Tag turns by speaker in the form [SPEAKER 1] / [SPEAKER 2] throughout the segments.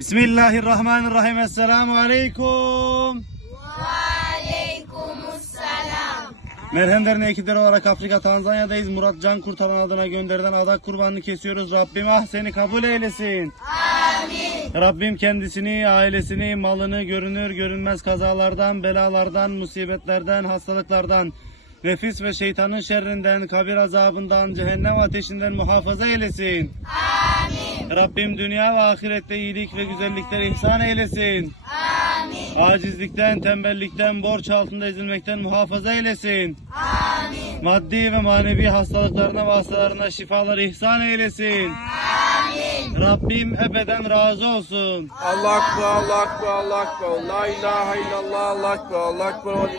[SPEAKER 1] Bismillahirrahmanirrahim. Esselamu aleyküm. Merhem Derneği ekipleri olarak Afrika Tanzanya'dayız. Murat Can Kurtaran adına gönderilen adak kurbanını kesiyoruz. Rabbim ah seni kabul eylesin. Amin. Rabbim kendisini, ailesini, malını görünür görünmez kazalardan, belalardan, musibetlerden, hastalıklardan, nefis ve şeytanın şerrinden, kabir azabından, cehennem ateşinden muhafaza eylesin. Amin. Rabbim dünya ve ahirette iyilik ve güzellikler ihsan eylesin. Acizlikten, tembellikten, borç altında ezilmekten muhafaza eylesin. Amin. Maddi ve manevi hastalıklarına ve hastalarına şifalar ihsan eylesin. Amin. Rabbim ebeden razı olsun.
[SPEAKER 2] Allah akbar, Allah akbar, Allah akbar. La ilahe illallah, Allah akbar, Allah akbar.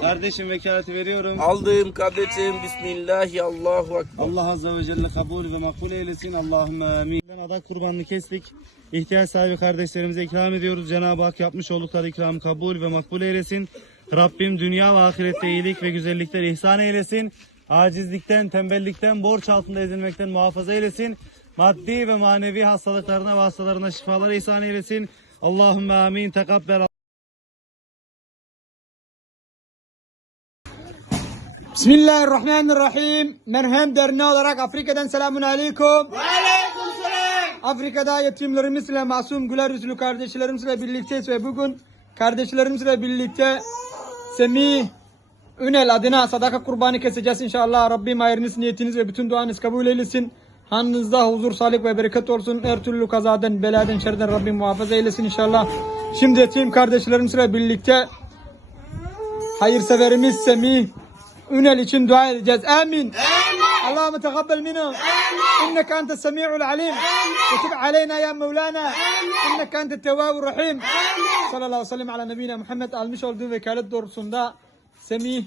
[SPEAKER 1] Kardeşim vekaleti veriyorum.
[SPEAKER 2] Aldığım kardeşim Bismillahi Allahu akbar.
[SPEAKER 1] Allah Azze ve Celle kabul ve makbul eylesin. Allahümme amin. Adak kurbanını kestik. İhtiyaç sahibi kardeşlerimize ikram ediyoruz. Cenab-ı Hak yapmış oldukları ikram kabul ve makbul eylesin. Rabbim dünya ve ahirette iyilik ve güzellikler ihsan eylesin. Acizlikten, tembellikten, borç altında ezilmekten muhafaza eylesin. Maddi ve manevi hastalıklarına ve hastalarına şifalar ihsan eylesin. Allahümme amin. Tekabbel
[SPEAKER 3] Bismillahirrahmanirrahim. Merhem Derneği olarak Afrika'dan selamun aleyküm. Afrika'da yetimlerimizle, masum güler yüzlü kardeşlerimizle birlikteyiz ve bugün kardeşlerimizle birlikte Semih Ünel adına sadaka kurbanı keseceğiz inşallah. Rabbim hayırınız, niyetiniz ve bütün duanız kabul eylesin. Hanınızda huzur, sağlık ve bereket olsun. Her türlü kazadan, beladan, şerden Rabbim muhafaza eylesin inşallah. Şimdi yetim kardeşlerimizle birlikte hayırseverimiz Semih Ünel için dua edeceğiz. Amin. اللهم تقبل منا. إنك أنت السميع العليم. وتب علينا يا مولانا. إنك أنت التواب الرحيم. صلى الله وسلم على نبينا محمد. آل مشول دو وكاله دور سندا. سمي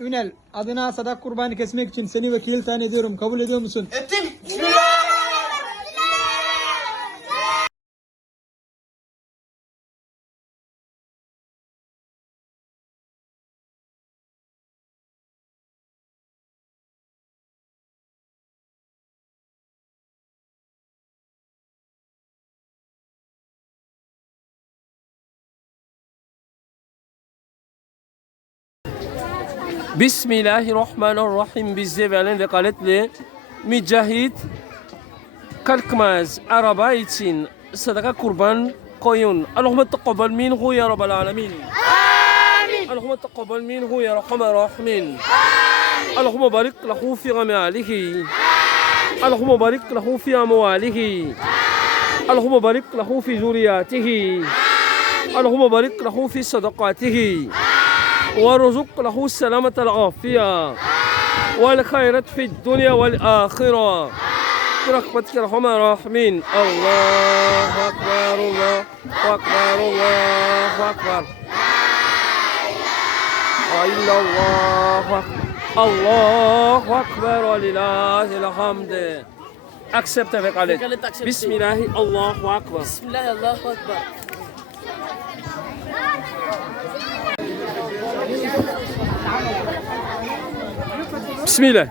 [SPEAKER 3] اونل ادنا صدق قربانك اسمك سني وكيل ثاني ديرم. قبول ديرم
[SPEAKER 4] سن. بسم الله الرحمن الرحيم بالزبالين اللي قالت لي مجاهد كالكماز عربايتين صدقة كربان قيون اللهم تقبل من هو يا رب العالمين آمين اللهم تقبل من هو يا رحمة الرحمن آمين اللهم بارك له في غماله آمين اللهم بارك له في أمواله آمين اللهم بارك له في ذرياته آمين اللهم بارك له في صدقاته آمين وارزق له السلامة العافية. والخيرات في الدنيا والآخرة. برحمتك أرحم الراحمين. الله أكبر الله أكبر الله أكبر. إلا الله أكبر. الله أكبر ولله الحمد. Accept avec Allah. Bismillah, Allahu Akbar.
[SPEAKER 5] Bismillah, Allahu Akbar.
[SPEAKER 4] Bismillah.